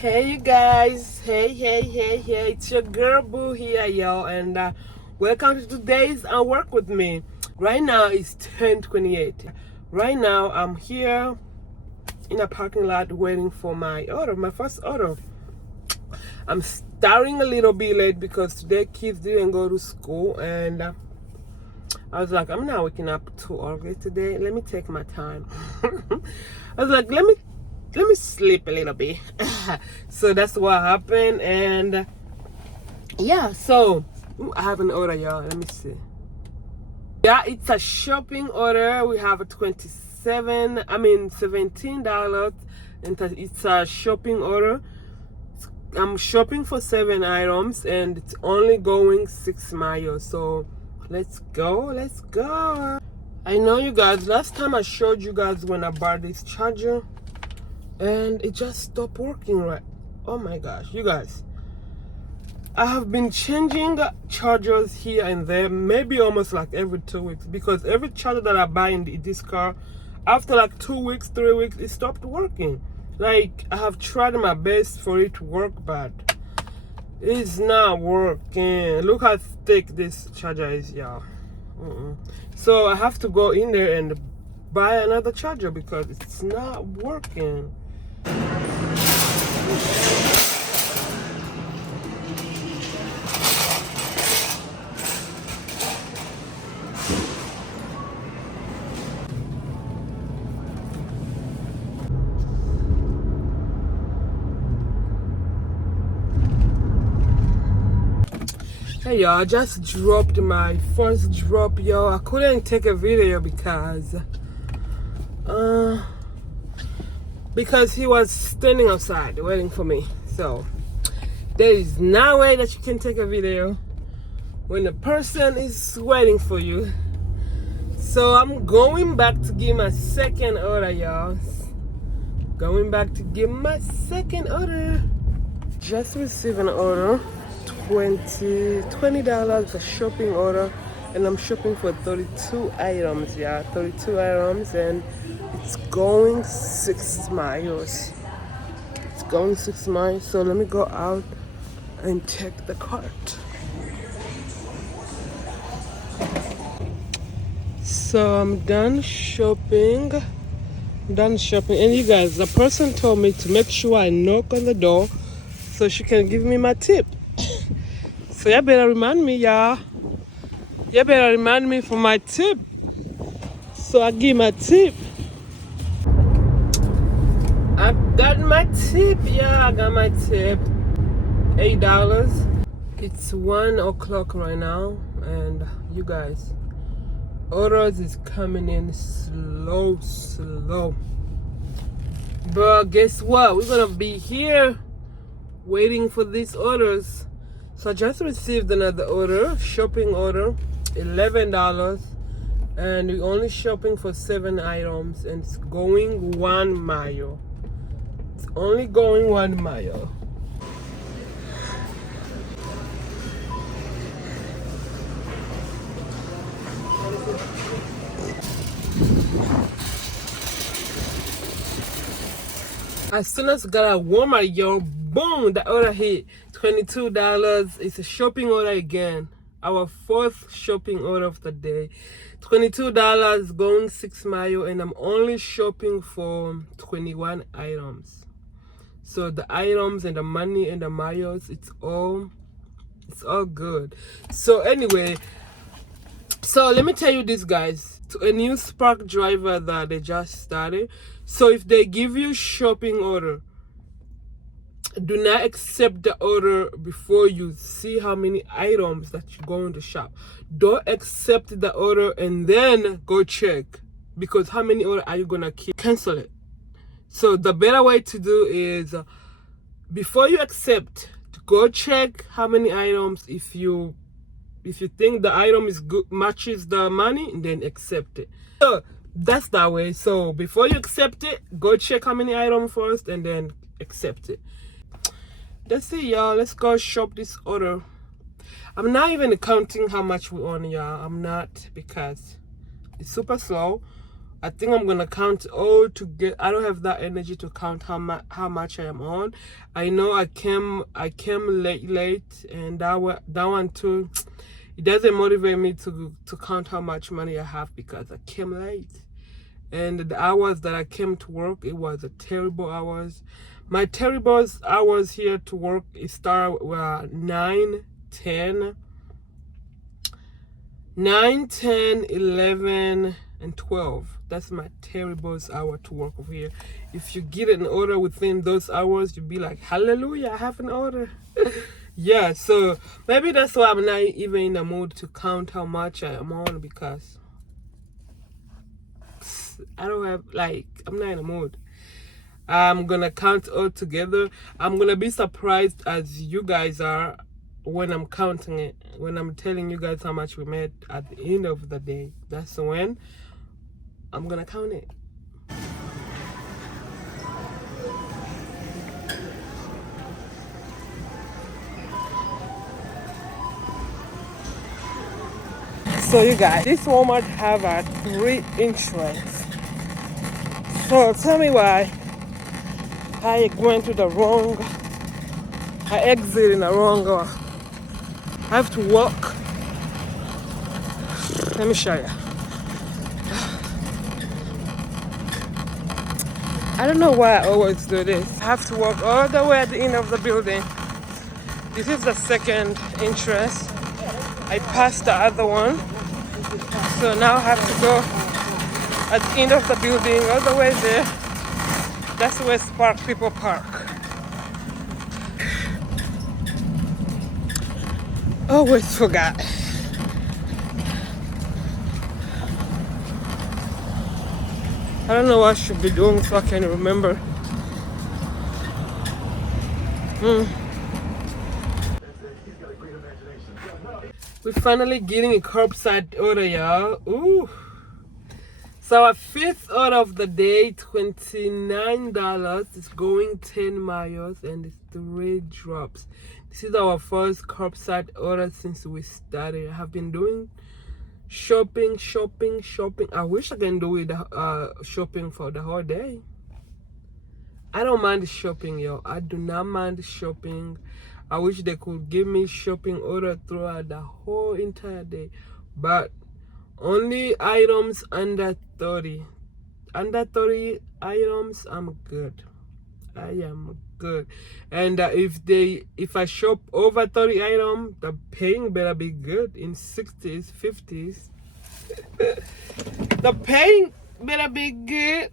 Hey you guys, hey, it's your girl Boo here, y'all, and welcome to today's work with me. Right now it's 10:28. Right now I'm here in a parking lot waiting for my first order. I'm starting a little bit late because today kids didn't go to school, and I was like, I'm not waking up too early today. Let me take my time. I was like, let me sleep a little bit. So that's what happened, and yeah, so I have an order, y'all. Let me see. Yeah, it's a shopping order. We have a $17, and it's a shopping order. I'm shopping for 7 items, and it's only going 6 miles. So let's go. I know you guys, last time I showed you guys when I bought this charger and it just stopped working, right? Oh my gosh, you guys, I have been changing chargers here and there, maybe almost like every 2 weeks, because every charger that I buy in this car, after like 2 weeks, 3 weeks, it stopped working. Like, I have tried my best for it to work, but it's not working. Look how thick this charger is, y'all. So I have to go in there and buy another charger because it's not working. Hey y'all, I just dropped my first drop, y'all. I couldn't take a video because he was standing outside waiting for me. So there is no way that you can take a video when the person is waiting for you. So I'm going back to give my second order, y'all. Just received an order, $20, a shopping order, and I'm shopping for 32 items, yeah, 32 items, and it's going 6 miles. So let me go out and check the cart. So I'm done shopping, and you guys, the person told me to make sure I knock on the door so she can give me my tip. So you better remind me, y'all. You better remind me for my tip. So I give my tip. I got my tip, yeah. I got my tip. $8. It's 1 o'clock right now, and you guys, orders is coming in slow. But guess what? We're gonna be here waiting for these orders. So I just received another order, shopping order, $11, and we're only shopping for 7 items, and it's going 1 mile. It's only going 1 mile. As soon as I got a Walmart, yo, boom, the order hit. $22. It's a shopping order again. Our 4th shopping order of the day. $22 going 6 miles, and I'm only shopping for 21 items. So the items and the money and the miles, it's all good. So anyway, so let me tell you this, guys. To a new SparkDriver that they just started. So if they give you shopping order, do not accept the order before you see how many items that you're going to shop. Don't accept the order and then go check, because how many orders are you gonna keep? Cancel it. So the better way to do is, before you accept, go check how many items. If you think the item is good, matches the money, then accept it. So that's that way. So before you accept it, go check how many items first and then accept it. That's it, y'all. Let's go shop this order. I'm not even counting how much we own, y'all. I'm not, because it's super slow. I think I'm gonna count all to get. I don't have that energy to count how much I am on. I know I came late, and that one too. It doesn't motivate me to count how much money I have because I came late, and the hours that I came to work, it was a terrible hours. My terrible hours here to work, it start 9, 10, 11, and 12. That's my terrible hour to work over here. If you get an order within those hours, you'll be like, hallelujah, I have an order. Yeah, so maybe that's why I'm not even in the mood to count how much I am on, because I don't have, like, I'm not in the mood. I'm gonna count all together. I'm gonna be surprised as you guys are when I'm counting it, when I'm telling you guys how much we made at the end of the day. That's when I'm gonna count it. So you guys, this Walmart have a great insurance. So tell me why I went to the wrong, I exit in the wrong, I have to walk. Let me show you. I don't know why I always do this. I have to walk all the way at the end of the building. This is the second entrance. I passed the other one. So now I have to go at the end of the building all the way there. That's where Spark people park. Always forgot. I don't know what I should be doing so I can remember. We're finally getting a curbside order, y'all. Ooh. So our fifth order of the day, $29. It's going 10 miles and it's 3 drops. This is our first curbside order since we started. I have been doing shopping. I wish I can do it shopping for the whole day. I don't mind shopping, yo. I do not mind shopping. I wish they could give me shopping order throughout the whole entire day, but only items under 30. Under 30 items, I'm good. I am good. And if I shop over 30 items, the paying better be good in 60s, 50s. The paying better be good.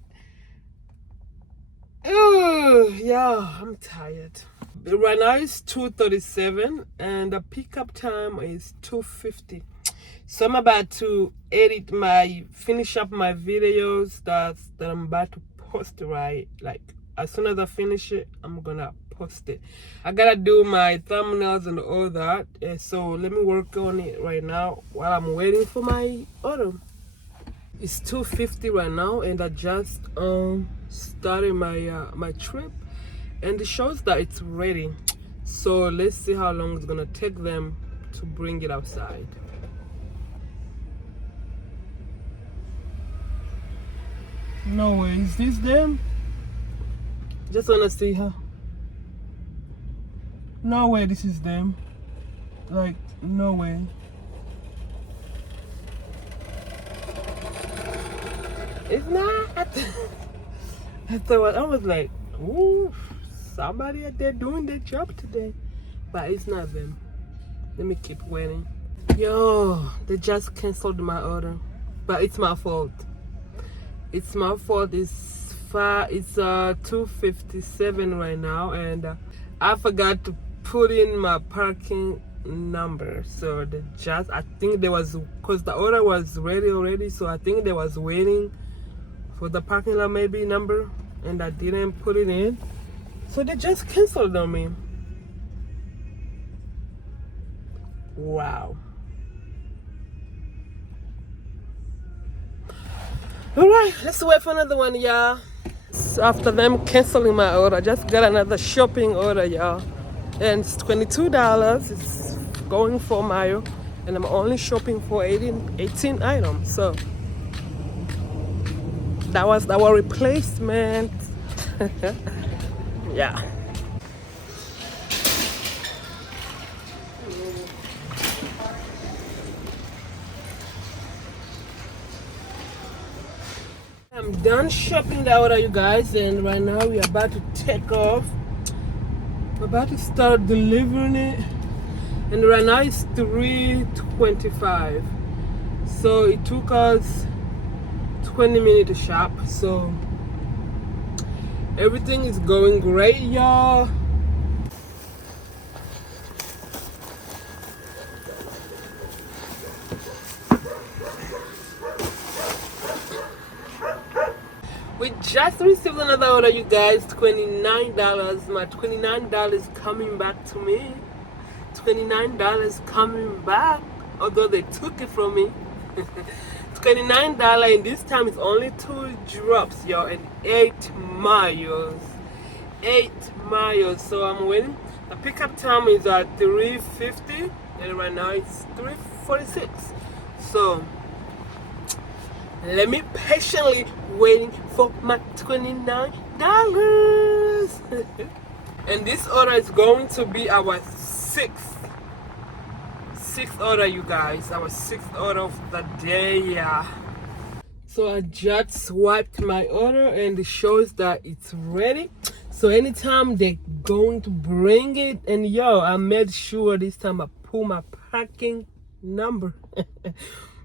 Oh, yeah, I'm tired. Right now it's 2:37 and the pickup time is 2:50. So I'm about to finish up my videos that I'm about to post, right? Like as soon as I finish it, I'm gonna post it. I gotta do my thumbnails and all that. So let me work on it right now while I'm waiting for my order. It's 2:50 right now, and I just started my trip, and it shows that it's ready. So let's see how long it's gonna take them to bring it outside. No way, is this them? Just wanna see her. No way, this is them. Like, no way. It's not. I was like, ooh, somebody out there doing their job today. But it's not them. Let me keep waiting. Yo, they just canceled my order. But it's my fault. It's my fault. It's 2:57 right now, and I forgot to put in my parking number. So I think there was, because the order was ready already, so I think they was waiting for the parking lot maybe number, and I didn't put it in, so they just canceled on me. Wow. All right, let's wait for another one, y'all. So after them canceling my order, I just got another shopping order, y'all, and it's $22. It's going 4 miles, and I'm only shopping for 18 items. So That was our replacement. Yeah. I'm done shopping the order, you guys, and right now we're about to take off. We're about to start delivering it, and right now it's 3:25. So it took us 20 minutes to shop. So everything is going great, y'all. We just received another order, you guys. $29. My $29 coming back to me. $29 coming back, although they took it from me. $29, and this time it's only 2 drops, y'all, and 8 miles. 8 miles. So I'm waiting. The pickup time is at 3:50, and right now it's 3:46. So let me patiently waiting for my $29. And this order is going to be our sixth order, you guys. Our 6th order of the day, yeah. So I just swiped my order and it shows that it's ready. So anytime they're going to bring it, and yo, I made sure this time I pull my parking number.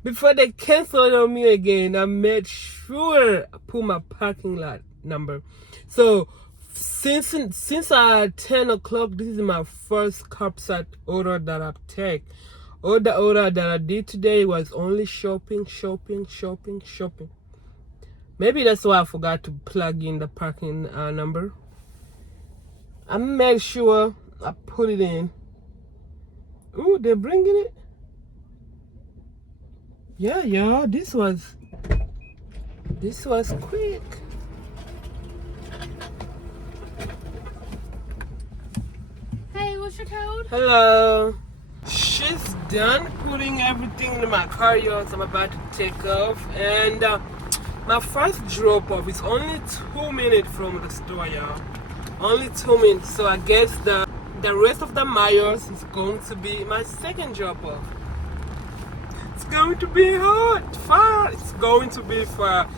Before they canceled on me again, I made sure I put my parking lot number. So since 10 o'clock, this is my first curbside order that I've taken. All the order that I did today was only shopping. Maybe that's why I forgot to plug in the parking number. I made sure I put it in. Ooh, they're bringing it. Yeah, y'all, this was quick. Hey, what's your code? Hello. She's done putting everything in my car, y'all, so I'm about to take off. And my first drop off is only 2 minutes from the store, y'all. Only 2 minutes. So I guess the rest of the miles is going to be my second drop off. It's going to be far. It's going to be far.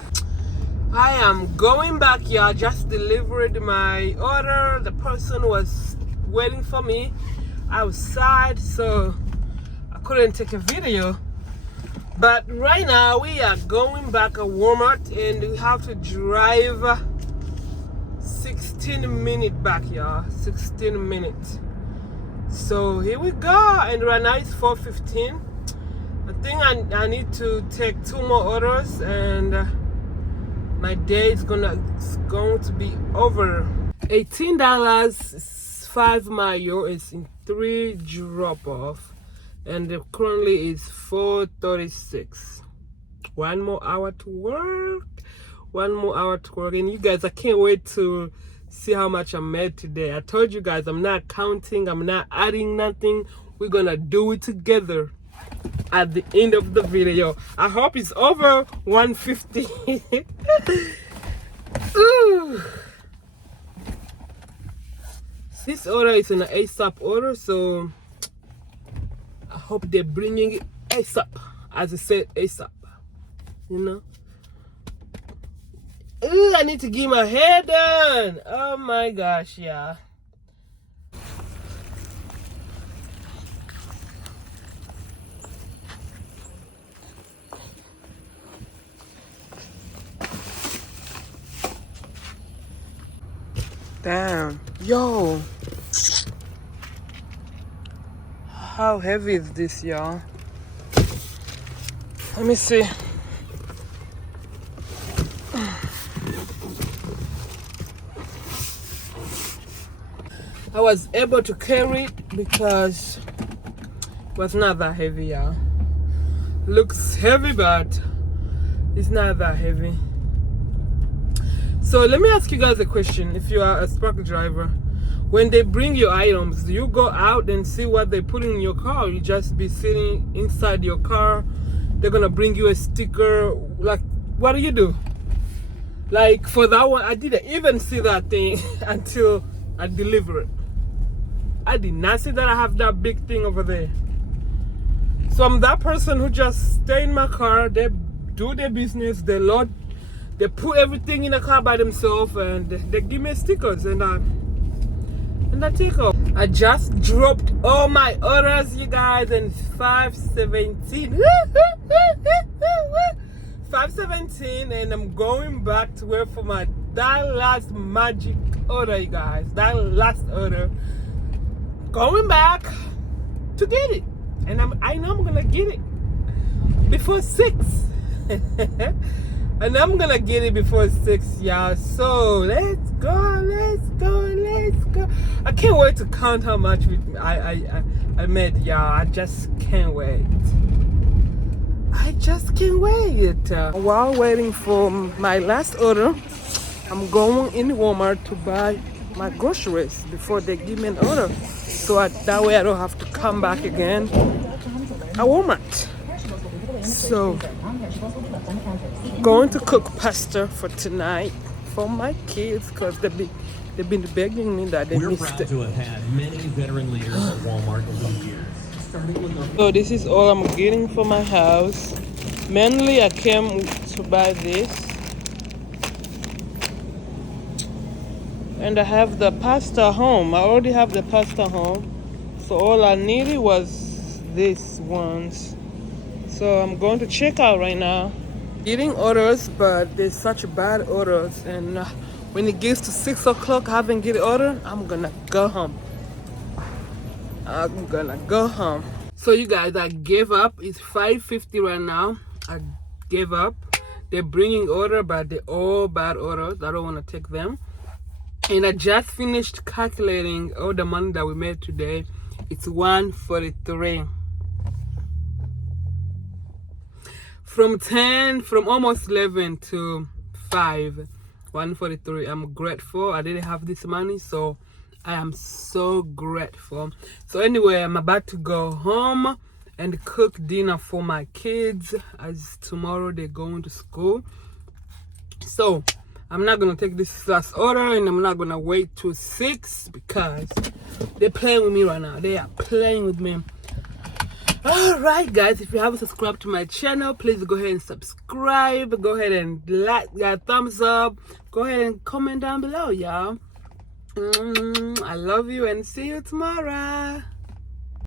I am going back, y'all. Just delivered my order. The person was waiting for me outside, so I couldn't take a video. But right now we are going back at Walmart, and we have to drive 16 minutes back, y'all. 16 minutes. So here we go, and right now it's 4:15. I think I need to take 2 more orders, and my day is going to be over. $18, 5 miles is in 3 drop off, and currently is 4:36. 1 more hour to work. 1 more hour to work, and you guys, I can't wait to see how much I made today. I told you guys I'm not counting, I'm not adding nothing. We're gonna do it together at the end of the video. I hope it's over 150. Ooh. This order is an ASAP order, so I hope they're bringing it ASAP. As I said, ASAP. You know? Ooh, I need to get my hair done. Oh my gosh, yeah. Damn. Yo. How heavy is this, y'all? Let me see. I was able to carry it because it was not that heavy, y'all. Looks heavy, but it's not that heavy. So let me ask you guys a question. If you are a SparkDriver, when they bring your items, do you go out and see what they put in your car? Or you just be sitting inside your car? They're gonna bring you a sticker. Like, what do you do? Like for that one, I didn't even see that thing until I delivered. I did not see that I have that big thing over there. So I'm that person who just stay in my car, they do their business, they load, they put everything in the car by themselves, and they give me stickers, and I take off. I just dropped all my orders, you guys, and it's 5:17. 5:17, and I'm going back to wait for that last magic order, you guys. That last order. Going back to get it, and I know I'm gonna get it before 6. And I'm gonna get it before 6, y'all. So let's go. I can't wait to count how much I made, y'all. I just can't wait. While waiting for my last order, I'm going in Walmart to buy my groceries before they give me an order. So that way I don't have to come back again at Walmart. So, going to cook pasta for tonight for my kids because they've been begging me that they missed it. We're proud to have had many veteran leaders at Walmart over the years. So this is all I'm getting for my house. Mainly I came to buy this. And I have the pasta home. I already have the pasta home. So all I needed was these ones. So I'm going to check out right now. Getting orders, but there's such bad orders. And when it gets to 6 o'clock, I haven't get an order, I'm gonna go home. So you guys, I gave up. It's 5:50 right now. I gave up. They're bringing order, but they're all bad orders. I don't want to take them. And I just finished calculating all the money that we made today. It's 143. From almost 11 to 5, 143. I'm grateful. I didn't have this money, so I am so grateful. So anyway, I'm about to go home and cook dinner for my kids, as tomorrow they're going to school. So I'm not gonna take this last order, and I'm not gonna wait till 6 because they're playing with me right now. They are playing with me. Alright guys, if you haven't subscribed to my channel, please go ahead and subscribe. Go ahead and like, thumbs up. Go ahead and comment down below, y'all. I love you, and see you tomorrow.